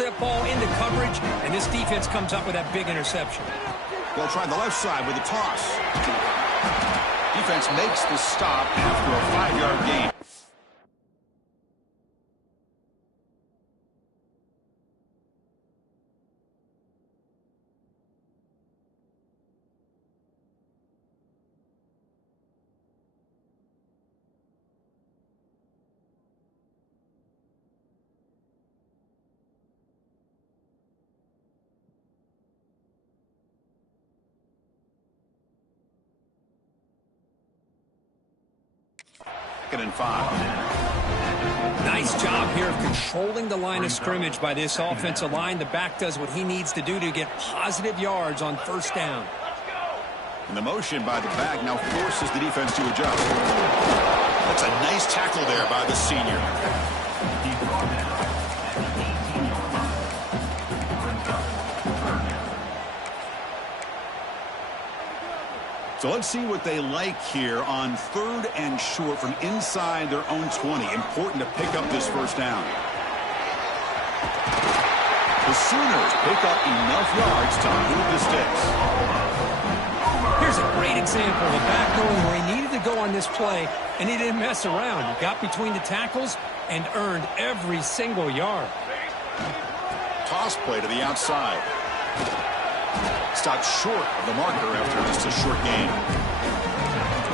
that ball into coverage, and this defense comes up with that big interception. They'll try the left side with a toss. Defense makes the stop after a 5-yard gain. And 5. Nice job here of controlling the line of scrimmage by this offensive line. The back does what he needs to do to get positive yards on first down. And the motion by the back now forces the defense to adjust. That's a nice tackle there by the senior. So let's see what they like here on 3rd and short from inside their own 20. Important to pick up this first down. The Sooners pick up enough yards to move the sticks. Here's a great example of a back going where he needed to go on this play, and he didn't mess around. He got between the tackles and earned every single yard. Toss play to the outside. Stopped short of the marker after just a short gain.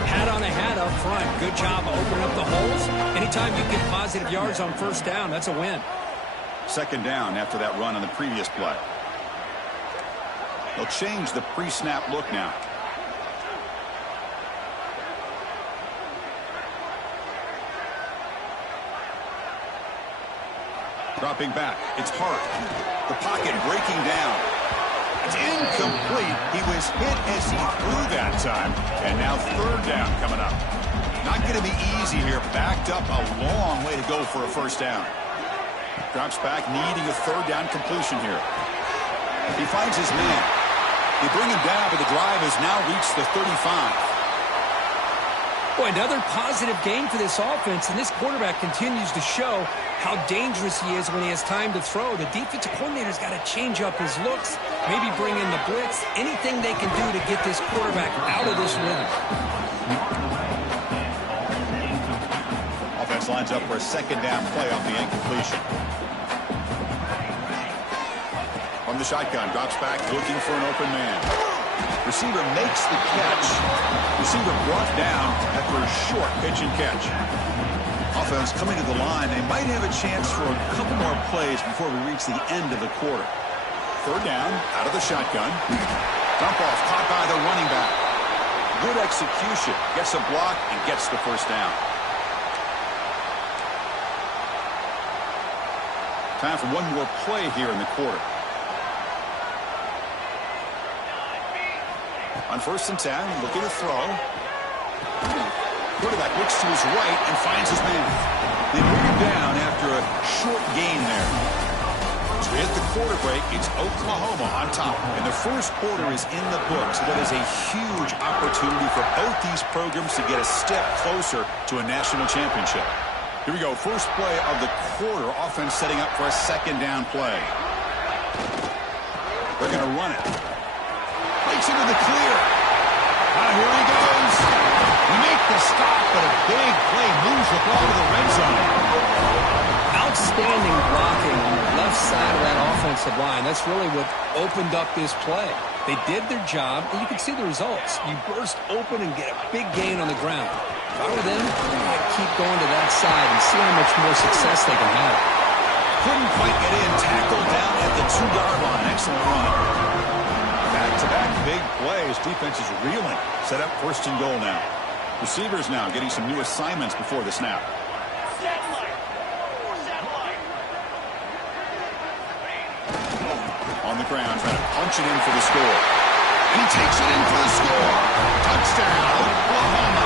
Hat on a hat up front. Good job of opening up the holes. Anytime you get positive yards on first down, that's a win. 2nd down after that run on the previous play. They'll change the pre-snap look now. Dropping back. It's Hart. The pocket breaking down. It's incomplete. He was hit as he threw that time. And now 3rd down coming up. Not going to be easy here. Backed up a long way to go for a first down. Drops back, needing a 3rd down completion here. He finds his man. They bring him down, but the drive has now reached the 35. Boy, another positive game for this offense, and this quarterback continues to show how dangerous he is when he has time to throw. The defensive coordinator's got to change up his looks, maybe bring in the blitz, anything they can do to get this quarterback out of this rhythm. Offense lines up for a 2nd down play off the incompletion. From the shotgun, drops back, looking for an open man. Receiver makes the catch. Receiver brought down after a short pitch and catch. Offense coming to the line. They might have a chance for a couple more plays before we reach the end of the quarter. 3rd down, out of the shotgun. Dump off, caught by the running back. Good execution. Gets a block and gets the first down. Time for one more play here in the quarter. On 1st and 10, looking to throw. Quarterback looks to his right and finds his man. They bring him down after a short gain there. So we hit the quarter break. It's Oklahoma on top. And the first quarter is in the books. That is a huge opportunity for both these programs to get a step closer to a national championship. Here we go. First play of the quarter. Offense setting up for a 2nd down play. They're going to run it. Breaks into the clear. Here he goes. We make the stop, but a big play moves the ball to the red zone. Outstanding blocking on the left side of that offensive line. That's really what opened up this play. They did their job, and you can see the results. You burst open and get a big gain on the ground. If I were them, I'd keep going to that side and see how much more success they can have. Couldn't quite get in. Tackled down at the 2-yard line. Excellent run. Back-to-back big plays. Defense is reeling. Set up 1st and goal now. Receivers now getting some new assignments before the snap. On the ground, trying to punch it in for the score. And he takes it in for the score. Touchdown, Oklahoma.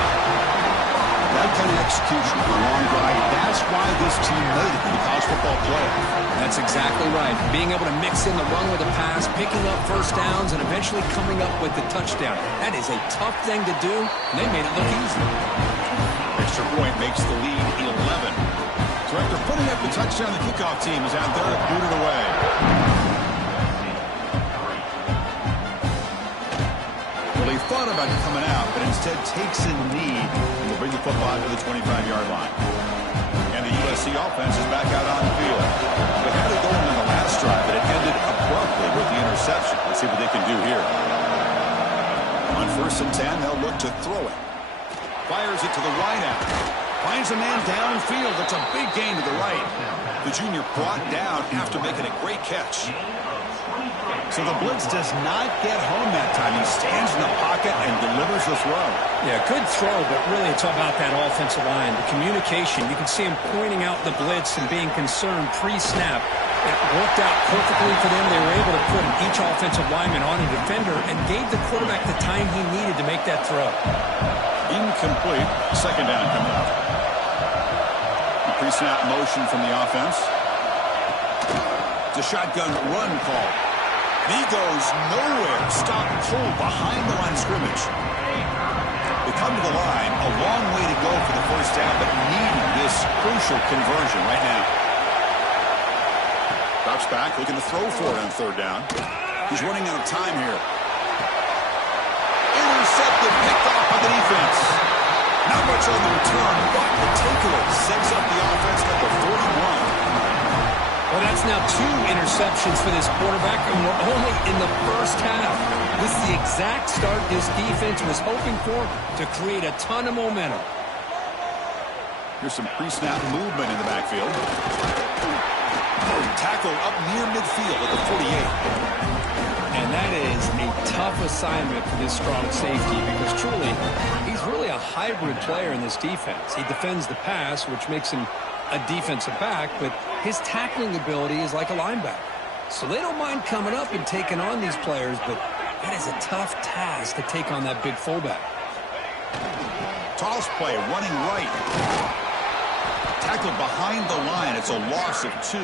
That kind of execution for a long drive. That's why this team made it in the college football playoff. That's exactly right. Being able to mix in the run with the pass, picking up first downs, and eventually coming up with the touchdown. That is a tough thing to do, and they made it look easy. Extra point makes the lead 11. So after putting up the touchdown, the kickoff team is out there to boot it away. Well, he thought about coming out, but instead takes a knee and will bring the football to the 25-yard line. And the USC offense is back out on the field. They had it going on the last drive, but it ended abruptly with the interception. Let's see what they can do here. On 1st and 10, they'll look to throw it. Fires it to the wide out. Finds a man downfield. It's a big gain to the right. The junior brought down after making a great catch. So the blitz does not get home that time. He stands in the pocket and delivers the throw. Yeah, good throw, but really it's all about that offensive line. The communication, you can see him pointing out the blitz and being concerned pre-snap. It worked out perfectly for them. They were able to put each offensive lineman on a defender and gave the quarterback the time he needed to make that throw. Incomplete. 2nd down coming up. Pre-snap motion from the offense. It's a shotgun run call. And he goes nowhere. Stop pulled behind the line of scrimmage. They come to the line. A long way to go for the 1st down, but needing this crucial conversion right now. Drops back, looking to throw for it on 3rd down. He's running out of time here. Intercepted, picked off by the defense. Not much on the return, but the takeaway sets up the offense at the 41. Well, that's now 2 interceptions for this quarterback, and we're only in the 1st half. This is the exact start this defense was hoping for to create a ton of momentum. Here's some pre-snap movement in the backfield. Tackle up near midfield at the 48. And that is a tough assignment for this strong safety because truly, he's really a hybrid player in this defense. He defends the pass, which makes him a defensive back, but his tackling ability is like a linebacker. So they don't mind coming up and taking on these players, but that is a tough task to take on that big fullback. Toss play, running right. Tackled behind the line. It's a loss of 2.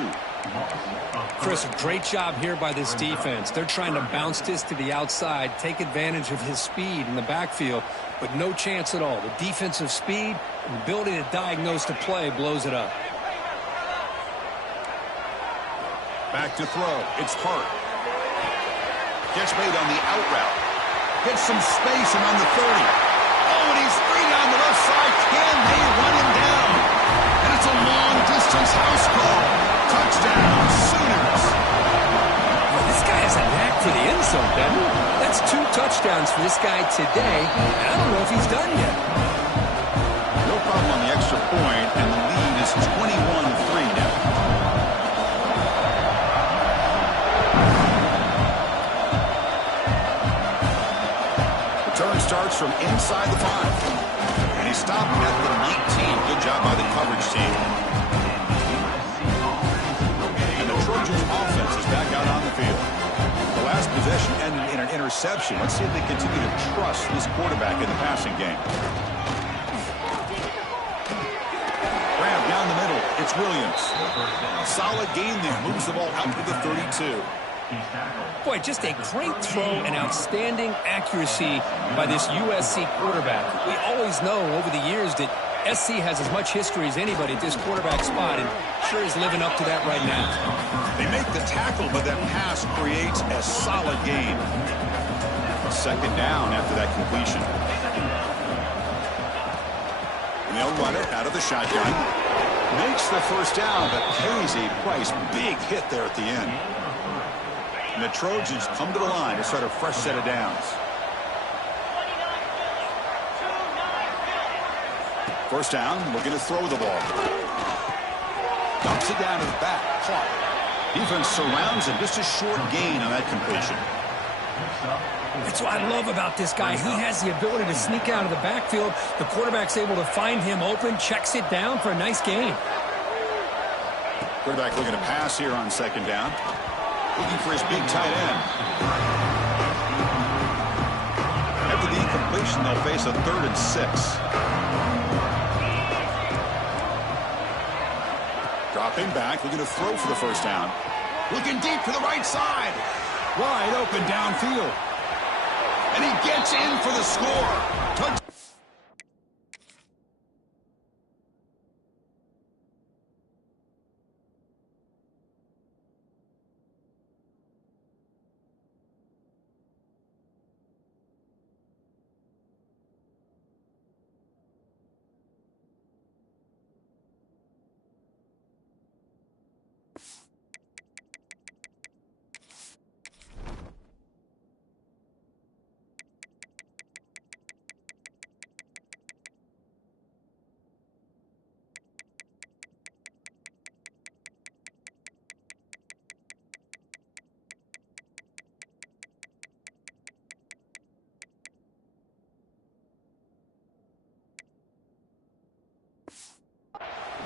Chris, a great job here by this defense. They're trying to bounce this to the outside, take advantage of his speed in the backfield, but no chance at all. The defensive speed and the ability to diagnose the play blows it up. Back to throw. It's Hart. Gets made on the out route. Gets some space and on the 30. Oh, and he's free on the left side. Can they run him down? And it's a long-distance house call. Touchdown, Sooners. Well, this guy has a knack for the end zone, doesn't he? That's 2 touchdowns for this guy today, and I don't know if he's done yet. No problem on the extra point, and the lead is 21-3 now. Return starts from inside the 5. And he stopped at the 19. Good job by the coverage team. Trojans offense is back out on the field. The last possession ended in an interception. Let's see if they continue to trust this quarterback in the passing game. Grab down the middle. It's Williams. Solid gain there. Moves the ball out to the 32. Boy, just a great throw and outstanding accuracy by this USC quarterback. We always know over the years that SC has as much history as anybody at this quarterback spot, and sure is living up to that right now. They make the tackle, but that pass creates a solid gain. 2nd down after that completion. And they'll run it out of the shotgun. Makes the 1st down, but pays a price. Big hit there at the end. And the Trojans come to the line to start a fresh set of downs. 1st down, looking to throw the ball. Dumps it down to the back. Caught. Defense surrounds him. Just a short gain on that completion. That's what I love about this guy. He has the ability to sneak out of the backfield. The quarterback's able to find him open, checks it down for a nice gain. Quarterback looking to pass here on 2nd down. Looking for his big tight end. After the incompletion, they'll face a 3rd and 6. Dropping back, looking to throw for the 1st down. Looking deep to the right side. Wide open downfield. And he gets in for the score.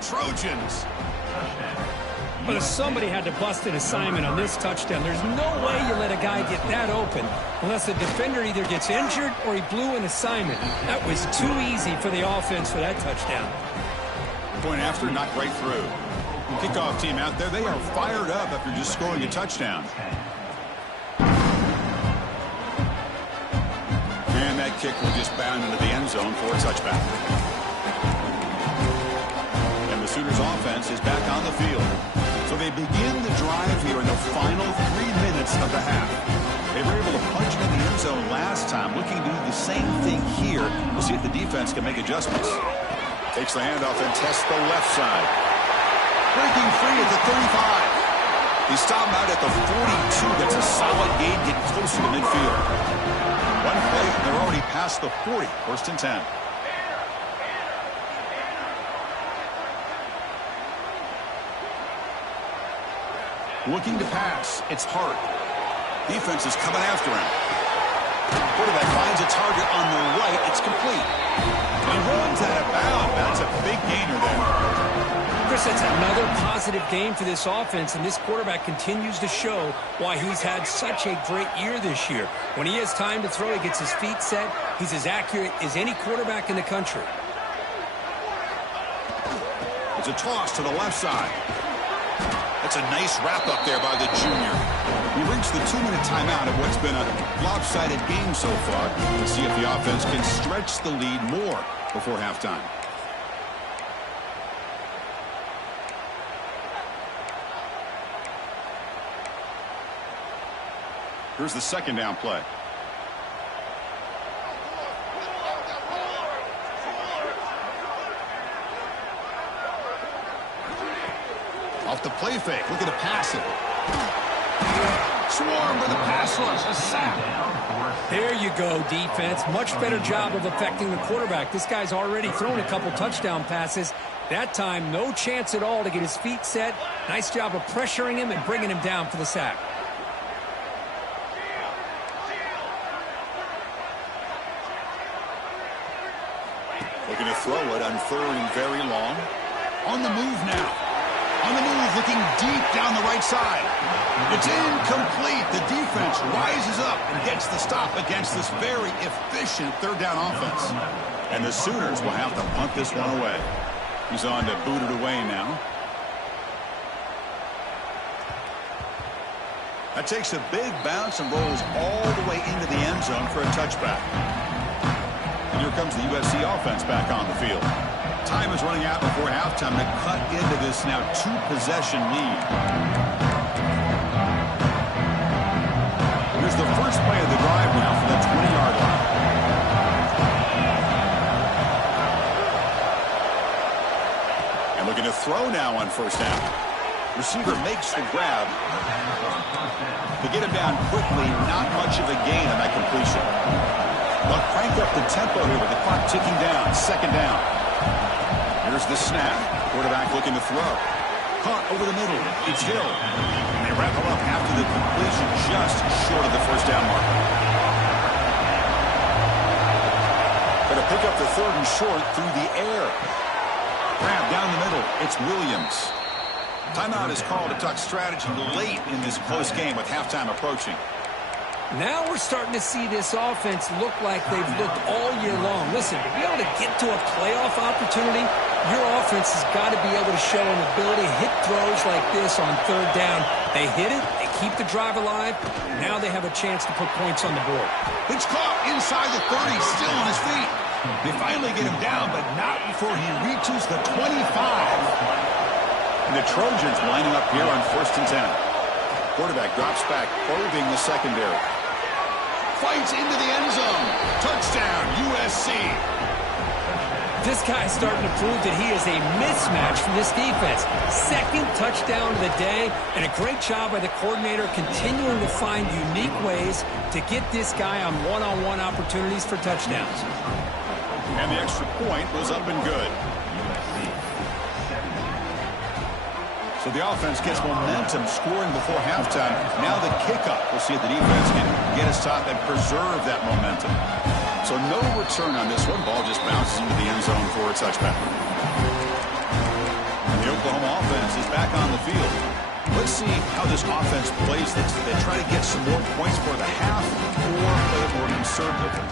Trojans. But if somebody had to bust an assignment on this touchdown, there's no way you let a guy get that open unless the defender either gets injured or he blew an assignment. That was too easy for the offense for that touchdown. Point after, knocked right through. Kickoff team out there, they are fired up after just scoring a touchdown. And that kick will just bound into the end zone for a touchback. And the Sooners offense is back on the field. So they begin the drive here in the final 3 minutes of the half. They were able to punch into the end zone last time, looking to do the same thing here. We'll see if the defense can make adjustments. Takes the handoff and tests the left side. Breaking free at the 35. He stopped out at the 42. That's a solid gain, getting closer to midfield. One play, and they're already past the 40. First and 10. Looking to pass. It's Hart. Defense is coming after him. Quarterback finds a target on the right. It's complete. He runs out of bounds. That's a big gainer there. Chris, that's another positive game for this offense, and this quarterback continues to show why he's had such a great year this year. When he has time to throw, he gets his feet set. He's as accurate as any quarterback in the country. It's a toss to the left side. That's a nice wrap-up there by the junior. We reached the 2-minute timeout of what's been a lopsided game so far. We'll see if the offense can stretch the lead more before halftime. Here's the second down play. Off the play fake. Look at the pass it. Swarm with the pass rush. A sack. There you go, defense. Much better job of affecting the quarterback. This guy's already thrown a couple touchdown passes. That time, no chance at all to get his feet set. Nice job of pressuring him and bringing him down for the sack. Looking to throw it on 3rd and very long. On the move now. On the move, looking deep down the right side. It's incomplete. The defense rises up and gets the stop against this very efficient 3rd down offense. And the Sooners will have to punt this one away. He's on to boot it away now. That takes a big bounce and rolls all the way into the end zone for a touchback. And here comes the USC offense back on the field. Time is running out before halftime to cut into this now 2-possession lead. Here's the first play of the drive now for the 20-yard line. And looking to throw now on first down. Receiver makes the grab. To get him down quickly, not much of a gain on that completion. They'll crank up the tempo here with the clock ticking down. Second down. Here's the snap. Quarterback looking to throw. Caught over the middle. It's Hill. And they wrap him up after the completion just short of the first down mark. Going to pick up the 3rd and short through the air. Grab down the middle. It's Williams. Timeout is called to talk strategy late in this close game with halftime approaching. Now we're starting to see this offense look like they've looked all year long. Listen, to be able to get to a playoff opportunity, your offense has got to be able to show an ability to hit throws like this on 3rd down. They hit it, they keep the drive alive. Now they have a chance to put points on the board. It's caught inside the 30, still on his feet. They finally get him down, but not before he reaches the 25. And the Trojans lining up here on 1st and 10. Quarterback drops back, probing the secondary. Fights into the end zone. Touchdown, USC. This guy's starting to prove that he is a mismatch for this defense. 2nd touchdown of the day, and a great job by the coordinator continuing to find unique ways to get this guy on one-on-one opportunities for touchdowns. And the extra point was up and good. So the offense gets momentum scoring before halftime. Now the kickoff. We'll see if the defense can get a stop and preserve that momentum. So no return on this one. Ball just bounces into the end zone for a touchback. Oklahoma offense is back on the field. Let's see how this offense plays this. They try to get some more points for the half or play it more conservatively.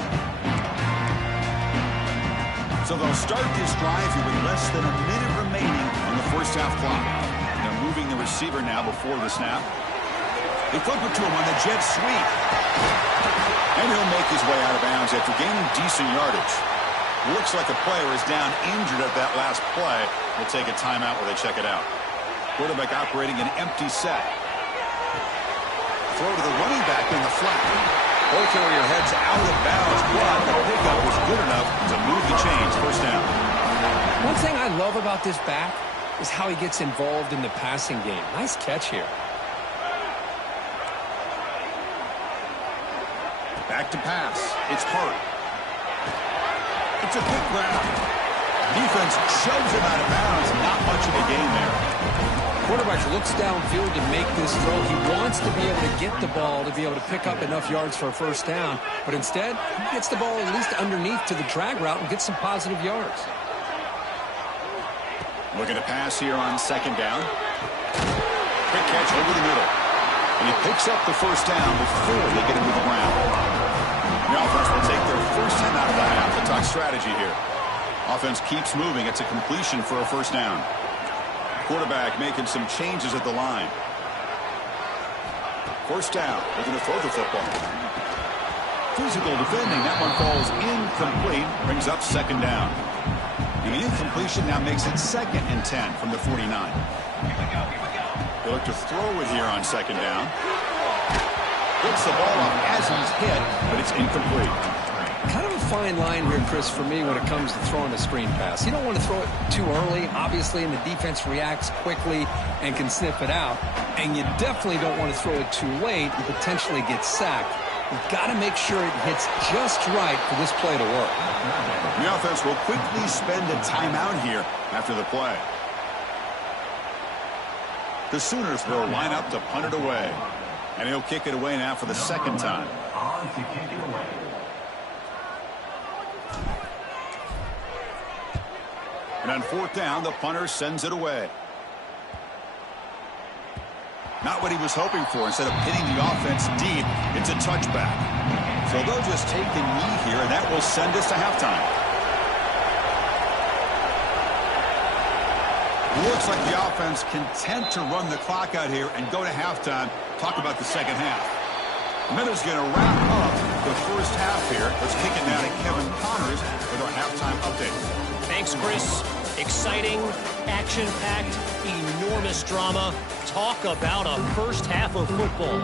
So they'll start this drive here with less than a minute remaining on the first half clock. They're moving the receiver now before the snap. They flip it to him on the jet sweep. And he'll make his way out of bounds after gaining decent yardage. Looks like a player is down injured at that last play. We'll take a timeout while they check it out. Quarterback operating an empty set. Throw to the running back in the flat. Ball carrier heads out of bounds, but the pickup was good enough to move the chains. First down. One thing I love about this back is how he gets involved in the passing game. Nice catch here. Back to pass. It's Hart. It's a quick grab. Defense shoves him out of bounds. Not much of a gain there. Quarterback looks downfield to make this throw. He wants to be able to get the ball to be able to pick up enough yards for a first down. But instead, he gets the ball at least underneath to the drag route and gets some positive yards. Looking to pass here on second down. Quick catch over the middle. And he picks up the first down before they get him to the ground. The offense will take their first 10 out of the half. The top strategy here. Offense keeps moving. It's a completion for a first down. Quarterback making some changes at the line. First down. They're going to throw the football. Physical defending. That one falls incomplete. Brings up second down. And the incompletion now makes it 2nd and 10 from the 49. They look to throw it here on second down. Gets the ball off as he's hit, but it's incomplete. Kind of a fine line here, Chris, for me when it comes to throwing a screen pass. You don't want to throw it too early, obviously, and the defense reacts quickly and can sniff it out. And you definitely don't want to throw it too late and potentially get sacked. You've got to make sure it hits just right for this play to work. The offense will quickly spend a timeout here after the play. The Sooners will line up to punt it away. And he'll kick it away now for the second time. And on fourth down, the punter sends it away. Not what he was hoping for. Instead of hitting the offense deep, it's a touchback. So they'll just take a knee here, and that will send us to halftime. Looks like the offense content to run the clock out here and go to halftime. Talk about the second half. Miller's going to wrap up the first half here. Let's kick it now to Kevin Connors with our halftime update. Thanks, Chris. Exciting, action-packed, enormous drama. Talk about a first half of football.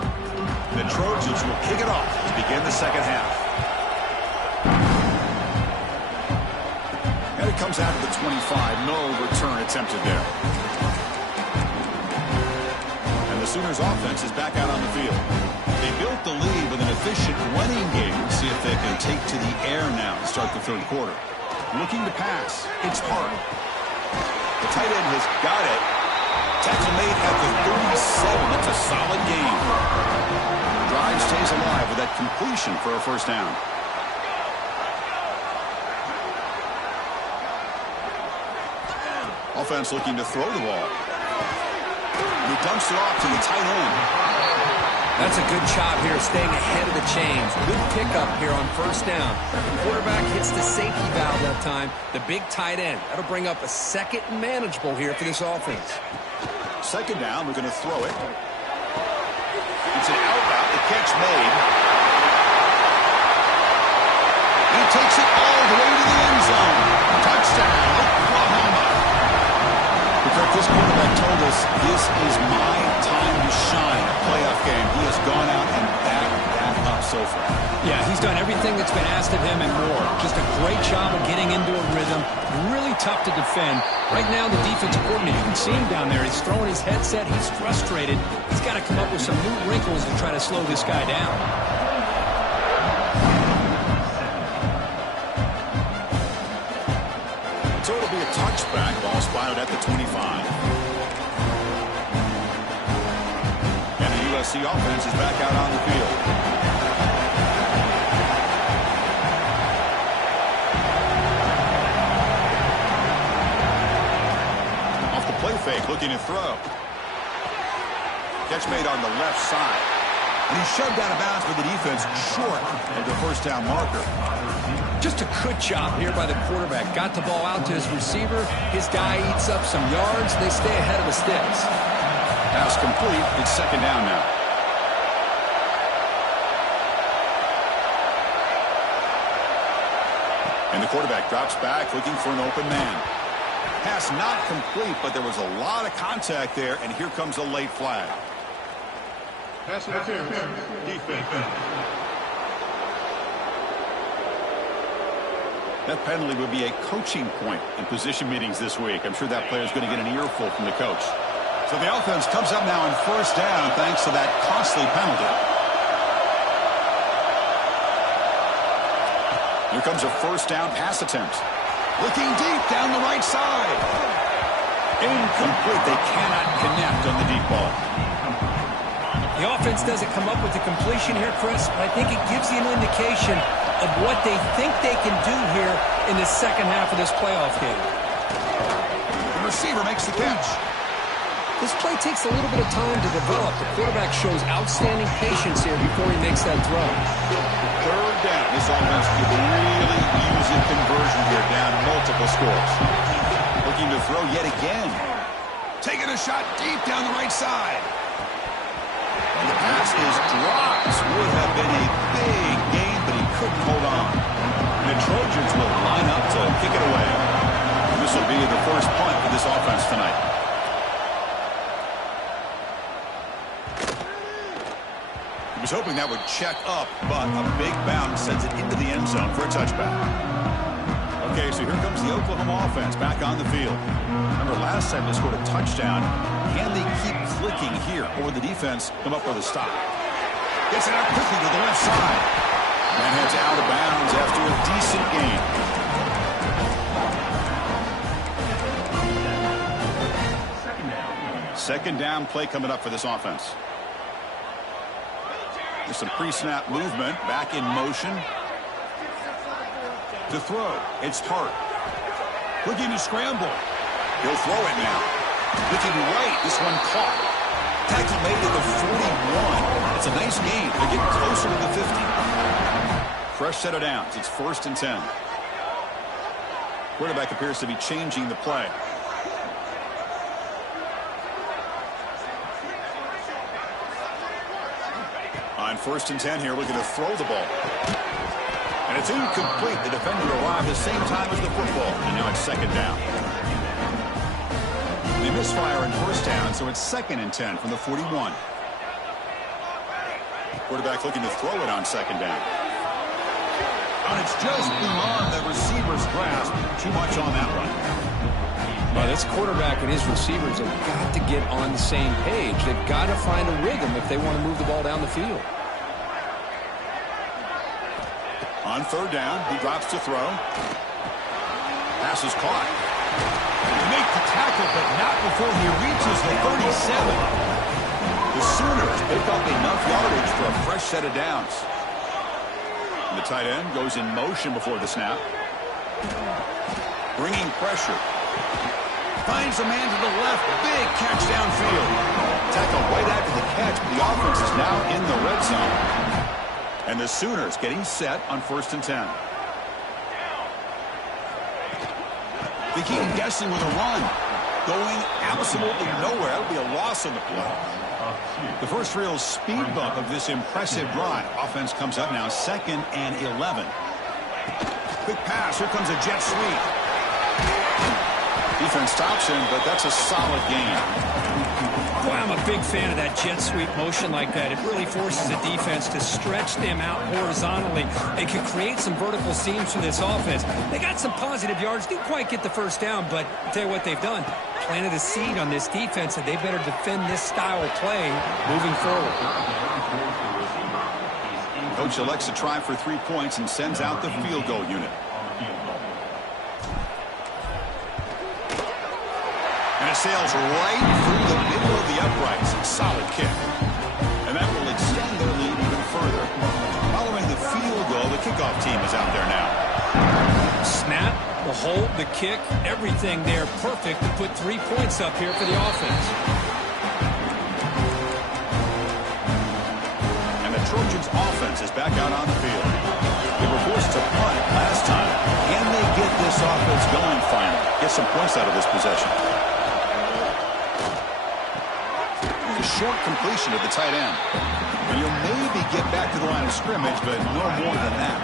The Trojans will kick it off to begin the second half. And it comes out to the 25. No return attempted there. And the Sooners offense is back out on the field. They built the lead with an efficient running game. See if they can take to the air now to start the third quarter. Looking to pass. It's Hart. The tight end has got it. Tackle made at the 37. It's a solid game. The drive stays alive with that completion for a first down. Offense looking to throw the ball. And he dumps it off to the tight end. That's a good job here, staying ahead of the chains. Good pickup here on first down. The quarterback hits the safety valve that time. The big tight end. That'll bring up a second and manageable here for this offense. Second down, we're going to throw it. It's an out route. The catch made. He takes it all the way to the end zone. Touchdown, Oklahoma. This quarterback told us this is my time to shine. A playoff game. He has gone out and backed that up so far. Yeah, he's done everything that's been asked of him and more. Just a great job of getting into a rhythm. Really tough to defend. Right now, the defensive coordinator, you can see him down there. He's throwing his headset. He's frustrated. He's got to come up with some new wrinkles to try to slow this guy down. So it'll be a touchback. Ball spotted at the 25. And the USC offense is back out on the field. Off the play fake, looking to throw. Catch made on the left side. And he's shoved out of bounds for the defense short of the first down marker. Just a good job here by the quarterback. Got the ball out to his receiver. His guy eats up some yards. They stay ahead of the sticks. Pass complete. It's second down now. And the quarterback drops back looking for an open man. Pass not complete, but there was a lot of contact there, and here comes a late flag. Pass interference. Defense. That penalty would be a coaching point in position meetings this week. I'm sure that player is going to get an earful from the coach. So the offense comes up now on first down thanks to that costly penalty. Here comes a first down pass attempt. Looking deep down the right side. Incomplete. They cannot connect on the deep ball. The offense doesn't come up with the completion here, Chris, but I think it gives you an indication of what they think they can do here in the second half of this playoff game. The receiver makes the catch. This play takes a little bit of time to develop. The quarterback shows outstanding patience here before he makes that throw. Third down. This offense could really use a conversion here, down multiple scores. Looking to throw yet again. Taking a shot deep down the right side. And the pass is dropped. Would have been a big gain, but he couldn't hold on. And the Trojans will line up to kick it away. And this will be the first punt for this offense tonight. He was hoping that would check up, but a big bounce sends it into the end zone for a touchback. Okay, so here comes the Oklahoma offense back on the field. Remember, last time they scored a touchdown. Can they keep clicking here, or the defense come up with a stop? Gets it out quickly to the left side. And heads out of bounds after a decent gain. Second down play coming up for this offense. There's some pre-snap movement, back in motion. To throw, it's Hart. Looking to scramble. He'll throw it now. Looking right, this one caught. Tackle made at the 41. It's a nice gain. They're getting closer to the 50. Fresh set of downs. It's 1st and 10. Quarterback appears to be changing the play. On 1st and 10 here, looking to throw the ball. And it's incomplete. The defender arrived the same time as the football. And now it's second down. They misfire in first down, so it's 2nd and 10 from the 41. Quarterback looking to throw it on second down. And it's just beyond the receiver's grasp. Too much on that one. Well, this quarterback and his receivers have got to get on the same page. They've got to find a rhythm if they want to move the ball down the field. On third down, he drops to throw. Pass is caught. Make the tackle, but not before he reaches the 37. The Sooners pick up enough yardage for a fresh set of downs. And the tight end goes in motion before the snap. Bringing pressure. Finds a man to the left. Big catch downfield. Tackle right after the catch, but the offense is now in the red zone. And the Sooners getting set on 1st and 10. They keep guessing with a run. Going absolutely nowhere. That'll be a loss on the play. The first real speed bump of this impressive drive. Offense comes up now 2nd and 11. Quick pass. Here comes a jet sweep. Defense stops him, but that's a solid gain. Boy, I'm a big fan of that jet sweep motion like that. It really forces the defense to stretch them out horizontally. It can create some vertical seams for this offense. They got some positive yards. Didn't quite get the first down, but I'll tell you what they've done. Planted a seed on this defense, and they better defend this style of play moving forward. Coach elects to try for 3 points and sends out the field goal unit. And it sails right through the middle of the uprights. Solid kick. And that will extend their lead even further. Following the field goal, the kickoff team is out there now. Snap. The hold, the kick, everything there perfect to put 3 points up here for the offense. And the Trojans' offense is back out on the field. They were forced to punt last time. Can they get this offense going finally? Get some points out of this possession. A short completion to the tight end. And you'll maybe get back to the line of scrimmage, but no more than that.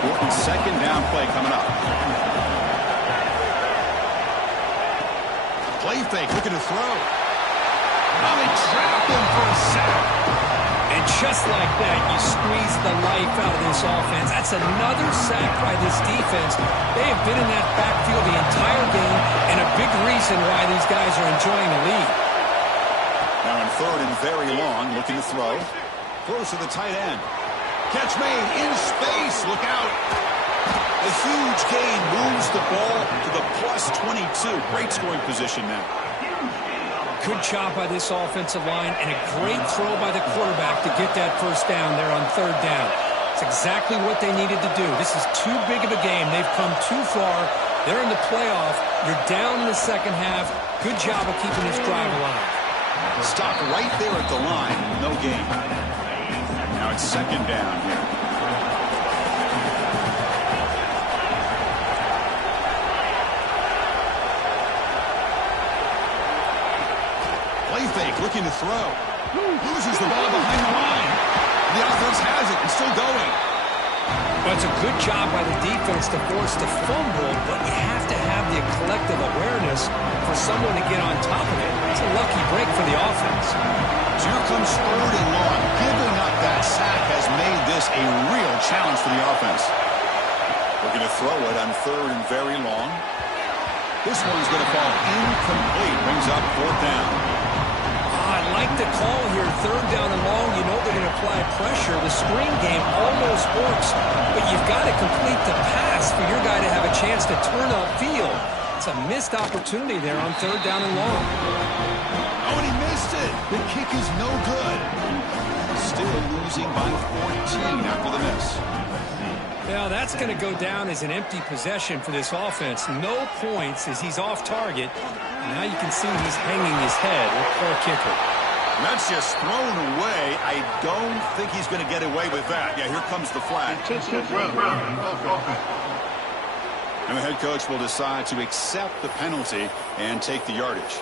Important second down play coming up. Play fake, looking to throw. Now they trap him for a sack. And just like that, you squeeze the life out of this offense. That's another sack by this defense. They have been in that backfield the entire game, and a big reason why these guys are enjoying the lead. Now in third and very long, looking to throw. Throws to the tight end. Catch made in space. Look out. A huge gain moves the ball to the plus 22. Great scoring position now. Good job by this offensive line and a great throw by the quarterback to get that first down there on third down. It's exactly what they needed to do. This is too big of a game. They've come too far. They're in the playoff. You're down in the second half. Good job of keeping this drive alive. Stop right there at the line. No gain. Now it's second down here. Play fake, looking to throw. Loses the ball behind the line. The offense has it and still going. Well, it's a good job by the defense to force the fumble, but you have to have the collective awareness for someone to get on top of it. It's a lucky break for the offense. So here comes third and long. Giving up that sack has made this a real challenge for the offense. Looking to throw it on third and very long. This one's going to fall incomplete. Brings up fourth down. I like the call here, third down and long. You know they're going to apply pressure. The screen game almost works, but you've got to complete the pass for your guy to have a chance to turn upfield. It's a missed opportunity there on third down and long. Oh, and he missed it. The kick is no good. Still losing by 14 after the miss. Now that's going to go down as an empty possession for this offense. No points as he's off target. Now you can see he's hanging his head. Poor kicker. That's just thrown away. I don't think he's going to get away with that. Yeah, here comes the flag. And the head coach will decide to accept the penalty and take the yardage.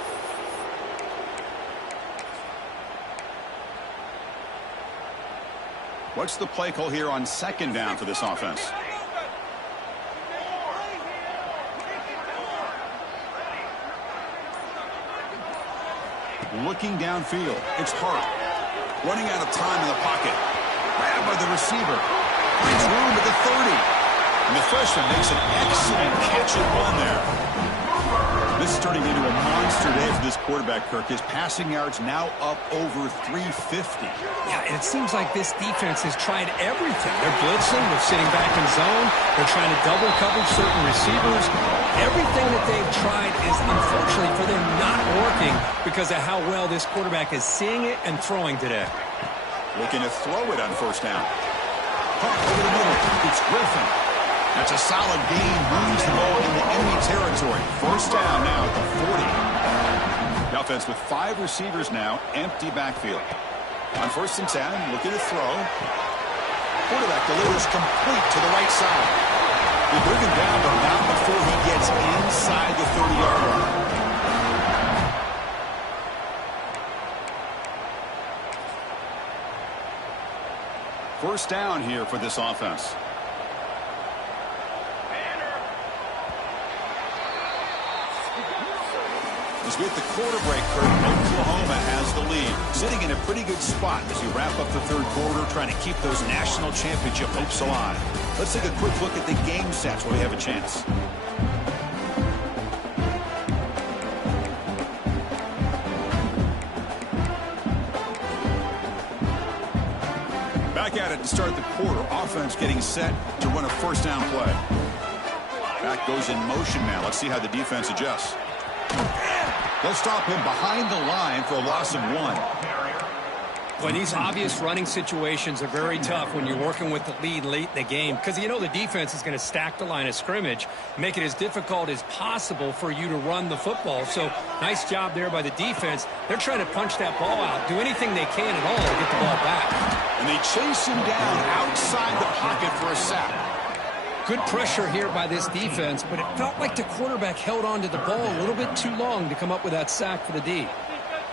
What's the play call here on second down for this offense? Looking downfield. It's Hart. Running out of time in the pocket. Grabbed by the receiver. Finds room at the 30. And the freshman makes an excellent catch and run there. This is turning into a monster day for this quarterback, Kirk. His passing yards now up over 350. Yeah, and it seems like this defense has tried everything. They're blitzing. They're sitting back in zone. They're trying to double cover certain receivers. Everything that they've tried is, unfortunately, for them not working because of how well this quarterback is seeing it and throwing today. Looking to throw it on first down. Hart over the middle. It's Griffin. That's a solid gain. Moves the ball into enemy territory. First down now at the 40. The offense with 5 receivers now. Empty backfield. On first and 10, looking to throw. Quarterback delivers complete to the right side. They bring him down, but not before he gets inside the 30-yard line. First down here for this offense. As we hit the quarter break, Kurt, Oklahoma has the lead. Sitting in a pretty good spot as we wrap up the third quarter, trying to keep those national championship hopes alive. Let's take a quick look at the game stats while we have a chance. Back at it to start the quarter. Offense getting set to run a first down play. Back goes in motion now. Let's see how the defense adjusts. They'll stop him behind the line for a loss of 1. Well, these obvious running situations are very tough when you're working with the lead late in the game because you know the defense is going to stack the line of scrimmage, make it as difficult as possible for you to run the football. So nice job there by the defense. They're trying to punch that ball out, do anything they can at all to get the ball back. And they chase him down outside the pocket for a sack. Good pressure here by this defense, but it felt like the quarterback held on to the ball a little bit too long to come up with that sack for the D.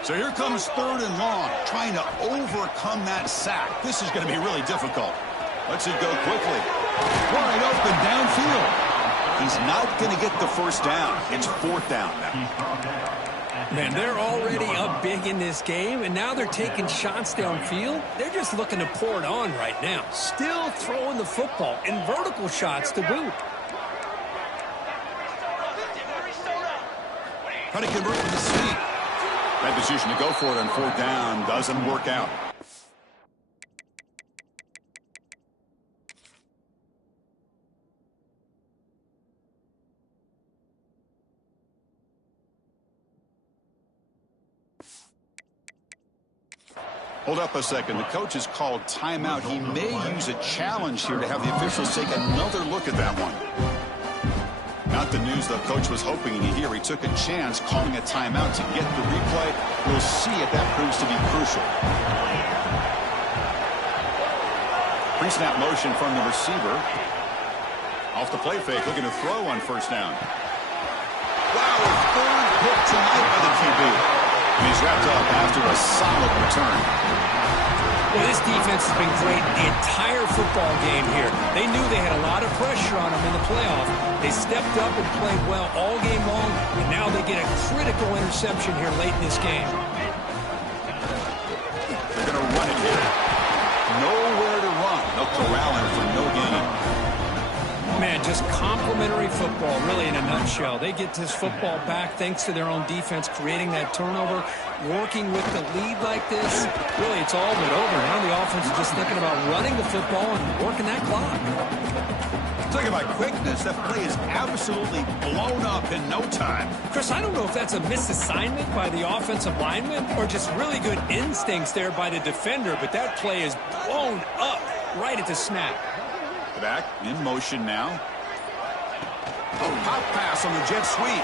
So here comes 3rd and long, trying to overcome that sack. This is going to be really difficult. Lets it go quickly. Wide open downfield. He's not going to get the first down. It's 4th down now. Man, they're already up big in this game, and now they're taking shots downfield. They're just looking to pour it on right now. Still throwing the football and vertical shots to boot. Trying to convert with the sneak. That decision to go for it on 4th down doesn't work out. Hold up a second. The coach has called timeout. He may use a challenge here to have the officials take another look at that one. Not the news the coach was hoping to hear. He took a chance calling a timeout to get the replay. We'll see if that proves to be crucial. Pre-snap motion from the receiver. Off the play fake, looking to throw on 1st down. Wow, a 3rd pick tonight by the QB. And he's wrapped up after a solid return. Well, this defense has been great the entire football game here. They knew they had a lot of pressure on them in the playoff. They stepped up and played well all game long, and now they get a critical interception here late in this game. They're going to run it here. Nowhere to run. They'll corral him for no gain. Man, just complimentary football, really, in a nutshell. They get this football back thanks to their own defense, creating that turnover, working with the lead like this. Really, it's all but over. Now the offense is just thinking about running the football and working that clock. Talking about quickness, that play is absolutely blown up in no time. Chris, I don't know if that's a misassignment by the offensive lineman or just really good instincts there by the defender, but that play is blown up right at the snap. Back in motion now. Oh, pop pass on the jet sweep.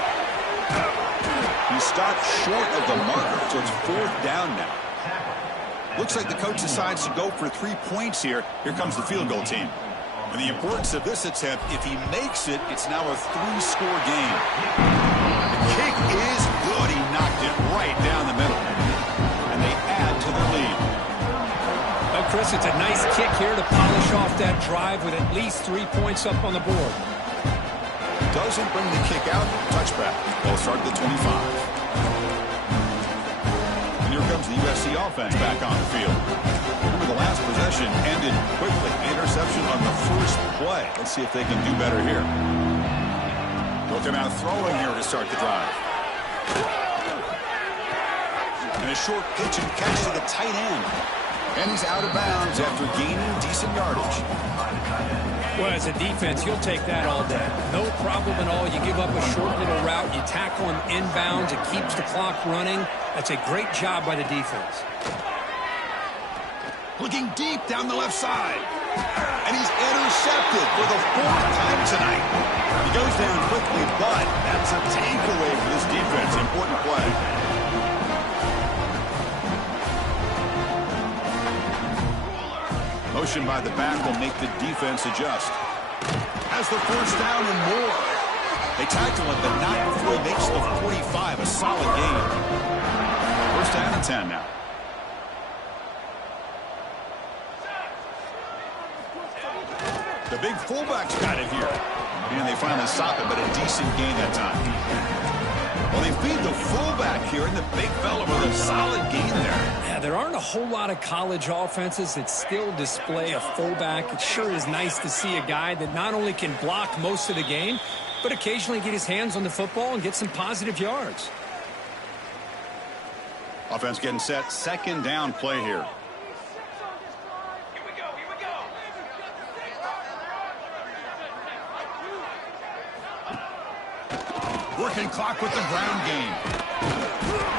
He stopped short of the marker, so it's 4th down now. Looks like the coach decides to go for 3 points here. Here comes the field goal team. And the importance of this attempt, if he makes it, it's now a 3-score game. The kick is good. He knocked it right down the middle. And they add to their lead. Well, Chris, it's a nice kick here to polish off that drive with at least 3 points up on the board. Doesn't bring the kick out. Touchback. They'll start at the 25. And here comes the USC offense back on the field. Remember, the last possession ended quickly. Interception on the first play. Let's see if they can do better here. They'll come out throwing here to start the drive. And a short pitch and catch to the tight end. And he's out of bounds after gaining decent yardage. Well, as a defense, you'll take that all day. No problem at all. You give up a short little route. You tackle him inbounds. It keeps the clock running. That's a great job by the defense. Looking deep down the left side. And he's intercepted for the 4th time tonight. He goes down quickly, but that's a takeaway for this defense. Important play. Motion by the back will make the defense adjust. Has the 1st down and more. They tackle him, but not before he makes the 45. A solid gain. 1st down and 10 now. The big fullback's got it here. And they finally stop it, but a decent gain that time. Well, they feed the fullback here, and the big fella with a solid gain there. Yeah, there aren't a whole lot of college offenses that still display a fullback. It sure is nice to see a guy that not only can block most of the game, but occasionally get his hands on the football and get some positive yards. Offense getting set. 2nd down play here. Working clock with the ground game.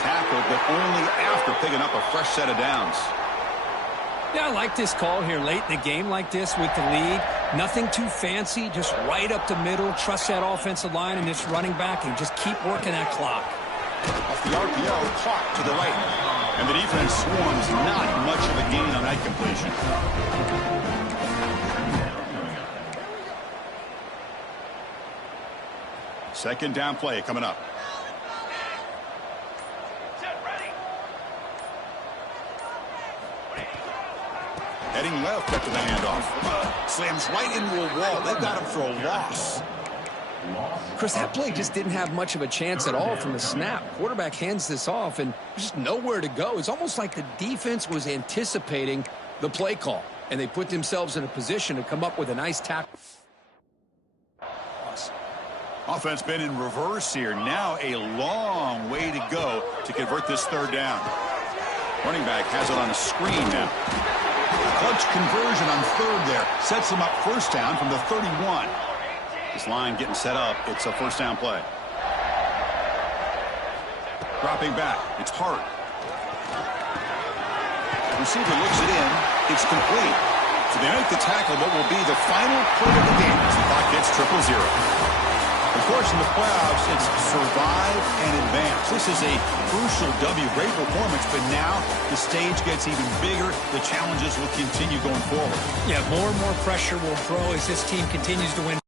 Tackled, but only after picking up a fresh set of downs. Yeah, I like this call here late in the game like this with the lead. Nothing too fancy, just right up the middle. Trust that offensive line and this running back and just keep working that clock. Off the RPO, caught to the right. And the defense swarms, not much of a gain on that completion. Second down play coming up. Heading left after the handoff. Slams right into a wall. They've got him for a loss. Chris, that play just didn't have much of a chance at all from the snap. Quarterback hands this off, and there's just nowhere to go. It's almost like the defense was anticipating the play call, and they put themselves in a position to come up with a nice tackle. Offense been in reverse here. Now a long way to go to convert this third down. Running back has it on a screen now. Clutch conversion on third there. Sets him up first down from the 31. This line getting set up. It's a first down play. Dropping back. It's Hart. Receiver looks it in. It's complete. So they make the tackle, but will be the final play of the game as the clock hits 0-0. Of course, in the playoffs, it's survive and advance. This is a crucial W. Great performance, but now the stage gets even bigger. The challenges will continue going forward. Yeah, more and more pressure will grow as this team continues to win.